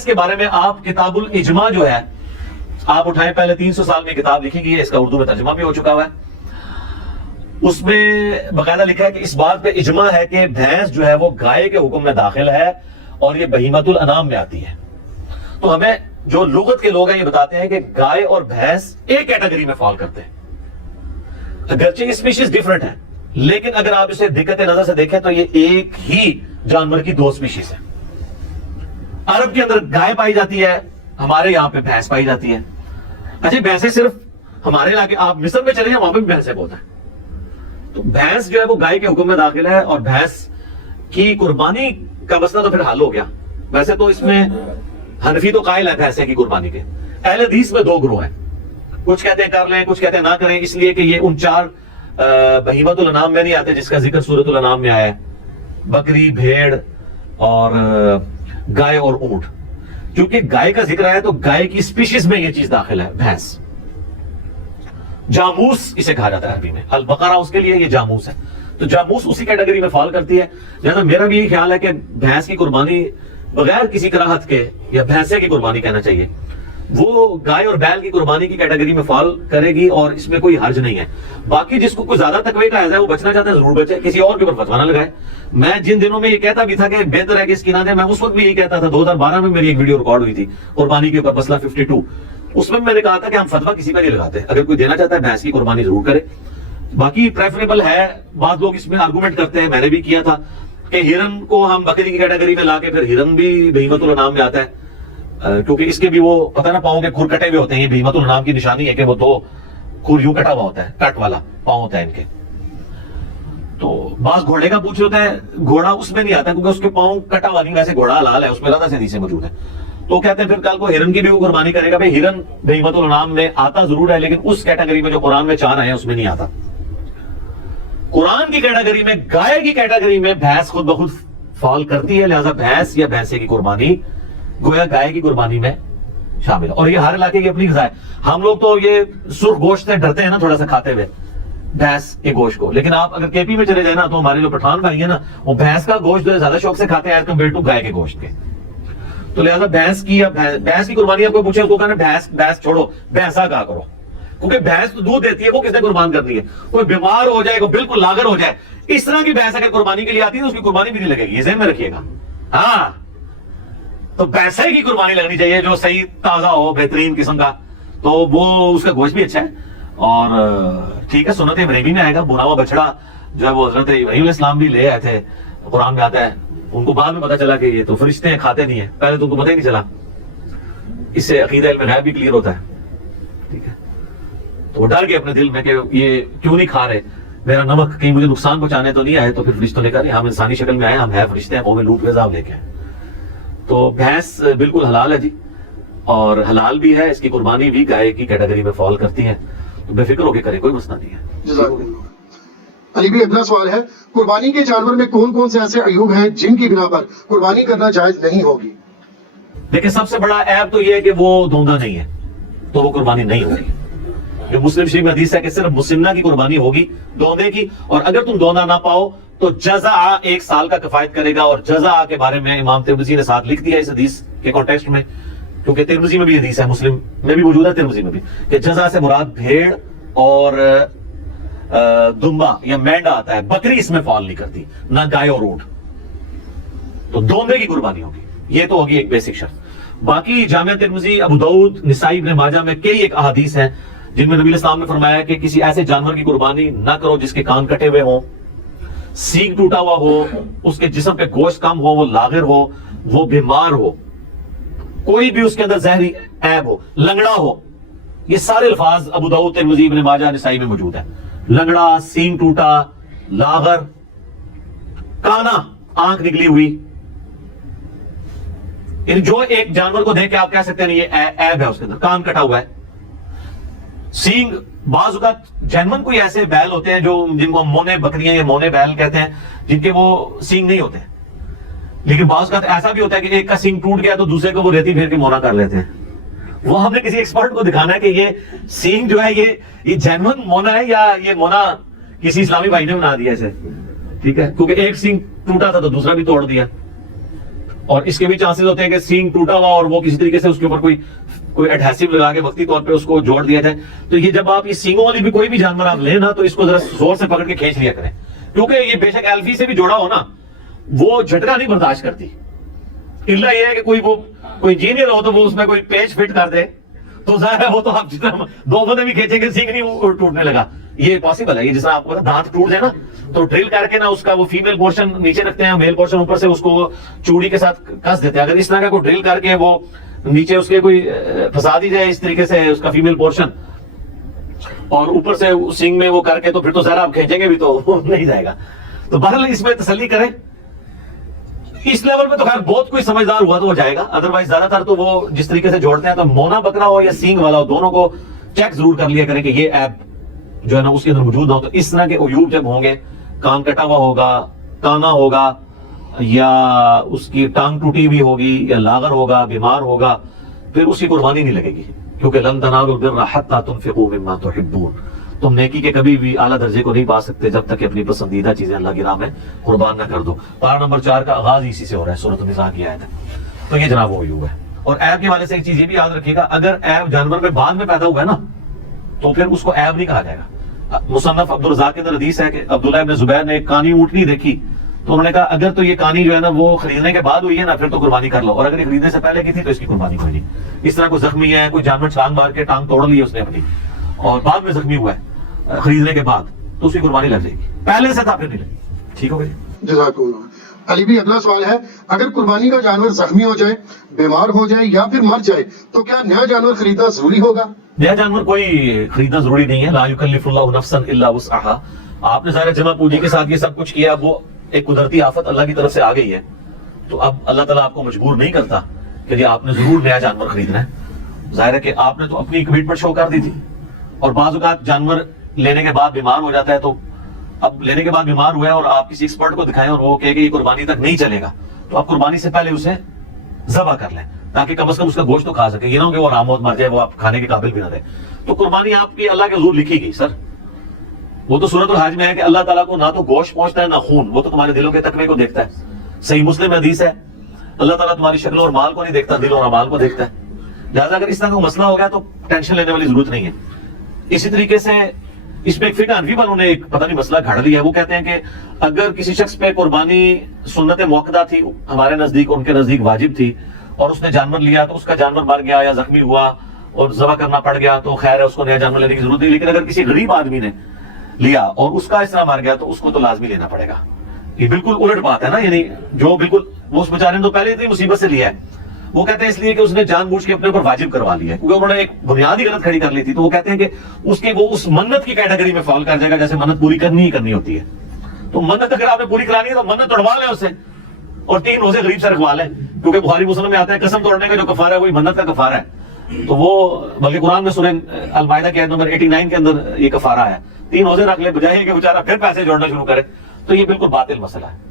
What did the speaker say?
بھینس کے بارے میں آپ کتاب الاجماع جو ہے آپ اٹھائیں، پہلے 300 سال میں کتاب لکھی گئی ہے، اس کا اردو میں ترجمہ بھی ہو چکا ہوا ہے۔ اس میں باقاعدہ لکھا ہے کہ اس بات پہ اجماع ہے کہ بھینس جو ہے وہ گائے کے حکم میں داخل ہے اور یہ بہیمۃ الانام میں آتی ہے۔ تو ہمیں جو لغت کے لوگ ہیں یہ بتاتے ہیں کہ گائے اور بھینس ایک کیٹیگری میں فال کرتے ہیں، اگرچہ اسپیشیز ڈیفرنٹ ہیں، لیکن اگر آپ اسے دقت نظر سے دیکھیں تو یہ ایک ہی جانور کی دو سپیشیز ہیں۔ عرب کے اندر گائے پائی جاتی ہے، ہمارے یہاں پہ بھینس پائی جاتی ہے۔ اچھا بھینسیں صرف ہمارے علاقے، آپ مصر میں چلے جائیں وہاں پہ بھی بھینسیں بہت ہیں۔ تو بھینس جو ہے وہ گائے کے حکم میں داخل ہے، اور بھینس کی قربانی کا مسئلہ تو پھر حل ہو گیا۔ ویسے تو اس میں حنفی تو قائل ہے بھینسیں کی قربانی کے، اہل حدیث میں دو گروہ ہیں، کچھ کہتے ہیں کر لیں، کچھ کہتے ہیں نہ کریں، اس لیے کہ یہ ان چار بہیمۃ الانام میں نہیں آتے جس کا ذکر سورۃ الانعام میں آیا ہے، بکری، بھیڑ اور گائے اور اونٹ۔ کیونکہ گائے کا ذکر آیا تو گائے کی سپیشیز میں یہ چیز داخل ہے، بھینس۔ جاموس اسے کہا جاتا ہے عربی میں، البقرہ اس کے لیے یہ جاموس ہے، تو جاموس اسی کیٹیگری میں فال کرتی ہے۔ لہذا میرا بھی یہ خیال ہے کہ بھینس کی قربانی بغیر کسی کراہت کے، یا بھینسے کی قربانی کہنا چاہیے، وہ گائے اور بیل کی قربانی کی کیٹیگری میں فال کرے گی، اور اس میں کوئی حرج نہیں ہے۔ باقی جس کو کوئی زیادہ تقوی کا ہے وہ بچنا چاہتا ہے ضرور بچے، کسی اور کے اوپر فتویٰ نہ لگائے۔ میں جن دنوں میں یہ کہتا بھی تھا کہ بہتر ہے کہ اس کی نہ دیں، میں اس وقت بھی یہی کہتا تھا۔ 2012 میں میری ایک ویڈیو ریکارڈ ہوئی تھی قربانی کے اوپر، مسئلہ 52، اس میں نے کہا تھا کہ ہم فتویٰ کسی پہ نہیں لگاتے، اگر کوئی دینا چاہتا ہے بھینس کی قربانی ضرور کرے۔ باقی پریفریبل ہے، بعض لوگ اس میں آرگومنٹ کرتے ہیں، میں نے بھی کیا تھا کہ ہرن کو ہم بکری کی کیٹیگری میں لا کے، پھر ہرن بھی بہیمۃ الانعام میں آتا ہے، کیونکہ اس کے بھی وہ پتہ نہ پاؤں کے کھر کٹے ہوئے ہوتے ہیں۔ یہ بہیمۃ الانعام کی نشانی ہے کہ وہ دو کھر یوں کٹا ہوا ہوتا ہے، کٹ والا پاؤں ہوتا ہے ان کے۔ تو بعض گھوڑے کا پوچھ ہوتا ہے، گھوڑا اس میں نہیں آتا کیونکہ اس کے پاؤں کٹا ہوا نہیں، ویسے گھوڑا حلال ہے، اس میں زیادہ سے حدیثیں موجود ہیں۔ تو کہتے ہیں پھر کل کو ہرن کی بھی وہ قربانی کرے گا۔ بھائی ہرن بہیمۃ الانعام میں آتا ضرور ہے، لیکن اس کیٹیگری میں جو قرآن میں 4 آئے ہیں اس میں نہیں آتا۔ قرآن کی کیٹیگری میں، گائے کی کیٹیگری میں بھینس خود بخود فال کرتی ہے، لہذا بھینس یا بھینسے کی قربانی گویا گائے کی قربانی میں شامل ہے۔ اور یہ ہر علاقے کی اپنی غذا ہے۔ ہم لوگ تو یہ سرخ گوشت سے ڈرتے ہیں نا تھوڑا سا کھاتے ہوئے، بھینس کے گوشت کو، لیکن آپ اگر کے پی میں چلے جائیں نا تو ہمارے جو پٹھان بھائی ہیں نا وہ بھینس کا گوشت جو ہے زیادہ شوق سے کھاتے ہیں ایز کمپیئر ٹو گائے کے گوشت کے۔ تو لہذا بھینس کی قربانی آپ کو پوچھے، اس کو کہنا بھینس چھوڑو، بھینسا کہا کرو، کیونکہ بھینس تو دودھ دیتی ہے، وہ کس نے قربان کرنی ہے؟ کوئی بیمار ہو جائے، کوئی بالکل لاغر ہو جائے، اس طرح کی بھینس اگر قربانی کے لیے آتی ہے تو اس کی قربانی بھی نہیں لگے گی، یہ ذہن میں رکھیے گا۔ ہاں تو بھینسے کی قربانی لگنی چاہیے جو صحیح تازہ ہو، بہترین قسم کا، تو وہ اس کا گوشت بھی اچھا ہے۔ اور ٹھیک ہے، سنت ابراہیمی میں آئے گا، بنا ہوا بچڑا جو ہے وہ حضرت ابراہیم علیہ السلام بھی لے آئے تھے، قرآن میں آتا ہے، ان کو بعد میں پتا چلا کہ یہ تو فرشتے ہیں، کھاتے نہیں ہیں، پہلے تو ان کو پتہ ہی نہیں چلا۔ اس سے عقیدہ علم غیب بھی کلیئر ہوتا ہے، ٹھیک ہے۔ تو وہ ڈر گئے اپنے دل میں کہ یہ کیوں نہیں کھا رہے، میرا نمک کہیں مجھے نقصان پہنچانے تو نہیں آئے۔ تو پھر فرشتوں نے کہا ہم انسانی شکل میں آئے، ہم ہے فرشتے ہیں، قوم لوط کے عذاب لے کے آئے۔ تو بھینس بالکل حلال ہے جی، اور حلال بھی ہے، اس کی قربانی بھی گائے کی کیٹیگری میں فال کرتی ہے، تو بے فکر ہو کے کرے، کوئی مسئلہ نہیں ہے۔ علی بھی اگلا سوال ہے، قربانی کے جانور میں کون کون سے ایسے عیوب ہیں جن کی بنا پر قربانی کرنا جائز نہیں ہوگی؟ لیکن سب سے بڑا عیب تو یہ ہے کہ وہ دوندا نہیں ہے، تو وہ قربانی نہیں ہوگی۔ جو مسلم شریف میں حدیث ہے کہ صرف مسنہ کی قربانی ہوگی دوندے کی، اور اگر تم دوندا نہ پاؤ تو جزا 1 سال کا کفایت کرے گا۔ اور جزا کے بارے میں امام ترمذی نے ساتھ لکھ دیا اس حدیث کے کانٹیکسٹ میں، کیونکہ ترمذی میں بھی حدیث ہے، مسلم میں بھی موجود ہے، ترمذی میں بھی، کہ جزا سے مراد بھیڑ اور دمبا یا مینڈا آتا ہے، بکری اس میں فال نہیں کرتی، نہ گائے اور اونٹ، تو دوندے کی قربانی ہوگی۔ یہ تو ہوگی ایک بیسک شرط۔ باقی جامعہ ترمذی، ابو داؤد، نسائی، ابن ماجہ میں کئی ایک احادیث ہیں جن میں نبی علیہ السلام نے فرمایا کہ کسی ایسے جانور کی قربانی نہ کرو جس کے کان کٹے ہوئے ہوں، سینگ ٹوٹا ہوا ہو، اس کے جسم پہ گوشت کم ہو، وہ لاغر ہو، وہ بیمار ہو، کوئی بھی اس کے اندر زہری عیب ہو، لنگڑا ہو۔ یہ سارے الفاظ ابو داؤد، ترمذی، ابن ماجہ، نسائی میں موجود ہیں۔ لنگڑا، سینگ ٹوٹا، لاغر، کانا، آنکھ نکلی ہوئی، یعنی جو ایک جانور کو دیکھ کے آپ کہہ سکتے ہیں یہ عیب ہے اس کے اندر، کان کٹا ہوا ہے، سینگ۔ بعض اوقات جینون کوئی ایسے بیل ہوتے ہیں جو جن کو مونے بکریاں یا مونے بیل کہتے ہیں، جن کے وہ سینگ نہیں ہوتے ہیں، لیکن بعض اوقات ایسا بھی ہوتا ہے کہ ایک کا سینگ ٹوٹ گیا تو دوسرے کو وہ ریتی پھیر کے مونا کر لیتے ہیں۔ وہ ہم نے کسی ایکسپرٹ کو دکھانا ہے کہ یہ سینگ جو ہے یہ جینون مونا ہے یا یہ مونا کسی اسلامی بھائی نے بنا دیا اسے، ٹھیک ہے، کیونکہ ایک سینگ ٹوٹا تھا تو دوسرا بھی توڑ دیا۔ اور اس کے بھی چانسز ہوتے ہیں کہ سینگ ٹوٹا ہوا اور وہ کسی طریقے سے اس کے اوپر کوئی ایڈہیسو لگا کے وقتی طور پہ اس کو جوڑ دیا جائے. تو یہ جب آپ اس سینگوں والی بھی کوئی بھی جانور آپ لیں نا تو اس کو ذرا زور سے پکڑ کے کھینچ لیا کریں, کیونکہ یہ بے شک ایلفی سے بھی جوڑا ہو نا وہ جھٹکا نہیں برداشت کرتی. الا یہ ہے کہ کوئی انجینئر ہو تو وہ اس میں کوئی پیچ فٹ کر دے تو ظاہر ہے وہ تو آپ جتنا 2 بندے بھی کھینچیں گے سینگ نہیں ٹوٹنے لگا. یہ پاسبل ہے. یہ جس طرح آپ کو دانت ٹوٹ جائے نا تو ڈرل کر کے نا اس کا وہ فیمیل پورشن نیچے رکھتے ہیں, میل پورشن اوپر سے اس کو چوڑی کے ساتھ کس دیتے ہیں. اگر اس طرح کا کوئی ڈرل کر کے وہ نیچے اس کے کوئی پھنسا دی جائے اس طریقے سے اس کا فیمیل پورشن اور اوپر سے سینگ میں وہ کر کے تو پھر تو ظاہر آپ کھینچیں گے بھی تو نہیں جائے گا. تو بہرحال اس میں تسلی کریں. اس لیول میں تو خیر بہت کوئی سمجھدار ہوا تو وہ جائے گا, ادروائز زیادہ تر تو وہ جس طریقے سے جوڑتے ہیں تو مونا بکرا ہو یا سینگ والا ہو دونوں کو چیک ضرور کر لیا کریں کہ یہ ایپ جو ہے نا اس کے اندر موجود نہ ہو. تو اس طرح کے عیوب جب ہوں گے, کان کٹا ہوا ہوگا, کانا ہوگا, یا اس کی ٹانگ ٹوٹی ہوئی ہوگی, یا لاغر ہوگا, بیمار ہوگا, پھر اس کی قربانی نہیں لگے گی, کیونکہ لن تنالوا البر حتى تنفقوا مما تحبون. تم نیکی کے کبھی بھی اعلیٰ درجے کو نہیں پا سکتے جب تک کہ اپنی پسندیدہ چیزیں اللہ کی راہ میں قربان نہ کر دو. پارہ نمبر 4 کا آغاز اسی سے ہو رہا ہے, سورۃ النساء کی آیت ہے. تو یہ جناب وہ عیوب ہے. اور عیب کے حوالے سے ایک چیز یہ بھی یاد رکھیے گا, اگر عیب جانور میں بعد میں پیدا ہوا ہے نا تو پھر اس کو عیب نہیں کہا جائے گا. مصنف عبدالرزاق کے اندر حدیث ہے کہ عبداللہ ابن زبیر نے ایک کانی اونٹنی دیکھی تو انہوں نے کہا اگر تو یہ کانی جو ہے نا وہ خریدنے کے بعد ہوئی ہے نا پھر تو قربانی کر لو, اور اگر یہ خریدنے سے پہلے کی تھی تو اس کی قربانی کوئی نہیں. اس طرح کوئی زخمی ہے, کوئی جانور چھلانگ مار کے ٹانگ توڑ لی ہے اس نے اپنی اور بعد میں زخمی ہوا ہے خریدنے کے بعد تو اس کی قربانی لگ جائے گی, پہلے سے تھا پھر نہیں لگی. ٹھیک ہو گئی. جزاک اللہ. علی بھی اگلا سوال ہے, اگر قربانی کا جانور زخمی ہو جائے, بیمار ہو جائے یا پھر مر جائے تو کیا نیا جانور خریدنا ضروری ہوگا؟ نیا جانور کوئی خریدنا ضروری نہیں ہے. لا یکلف اللہ نفسا الا وسعها. آپ نے ظاہر جمع پوجی کے ساتھ یہ سب کچھ کیا, وہ ایک قدرتی آفت اللہ کی طرف سے آ گئی ہے تو اب اللہ تعالیٰ آپ کو مجبور نہیں کرتا کہ جی آپ نے ضرور نیا جانور خریدنا ہے. ظاہر ہے کہ آپ نے تو اپنی کمٹمنٹ شو کر دی تھی, اور بعض اوقات جانور لینے کے بعد بیمار ہو جاتا ہے تو اب لینے کے بعد بیمار ہوا ہے اور آپ کسی ایکسپرٹ کو دکھائیں اور وہ کہے کہ یہ قربانی تک نہیں چلے گا تو آپ قربانی سے پہلے اسے ذبح کر لیں تاکہ کم از کم اس کا گوشت تو کھا سکے. یہ نہ ہو کہ وہ راموت مر جائے, وہ آپ کھانے کے قابل بھی نہ رہے. تو قربانی آپ کی اللہ کے حضور لکھی گئی سر. وہ تو سورۃ الحج میں ہے کہ اللہ تعالیٰ کو نہ تو گوشت پہنچتا ہے نہ خون, وہ تو تمہارے دلوں کے تقوی کو دیکھتا ہے. صحیح مسلم حدیث ہے, اللہ تعالیٰ تمہاری شکل اور مال کو نہیں دیکھتا, دل اور اعمال کو دیکھتا ہے. لہٰذا اگر اس طرح کا مسئلہ ہو گیا تو ٹینشن لینے والی ضرورت نہیں ہے. اسی طریقے سے اس میں ایک فقہ حنفی والوں نے ایک پتہ نہیں مسئلہ گھڑ لیا ہے. وہ کہتے ہیں کہ اگر کسی شخص پہ قربانی سنت موقدہ تھی, ہمارے نزدیک ان کے نزدیک واجب تھی, اور اس نے جانور لیا تو اس کا جانور مر گیا یا زخمی ہوا اور ذبح کرنا پڑ گیا تو خیر ہے, اس کو نیا جانور لینے کی ضرورت نہیں. لیکن اگر کسی غریب آدمی نے لیا اور اس کا اس طرح مر گیا تو اس کو تو لازمی لینا پڑے گا. یہ بالکل الٹ بات ہے نا, یعنی جو بالکل وہ اس بیچارے نے تو پہلے اتنی مصیبت سے لیا ہے. وہ کہتے ہیں اس لیے کہ اس نے جان بوجھ کے اپنے اوپر واجب کروا لیا ہے, کیونکہ انہوں نے ایک بنیادی غلط کھڑی کر لی تھی. تو وہ کہتے ہیں کہ وہ اس منت کی کیٹیگری میں فال کر جائے گا جیسے منت پوری کرنی ہی کرنی ہوتی ہے. تو منت اگر آپ نے پوری کرانی ہے تو منت توڑوا لیں اس سے اور 3 روزے غریب سے رکھوا لیں, کیونکہ بخاری مسلم میں آتا ہے قسم توڑنے کا جو کفارہ ہے وہی منت کا کفارہ ہے. تو وہ بلکہ قرآن میں سورہ المائدہ کی آیت نمبر 89 کے اندر یہ کفارہ ہے. 3 روزے رکھ لے بجائے کہ بیچارہ پھر پیسے جوڑنا شروع کرے. تو یہ بالکل باطل مسئلہ ہے.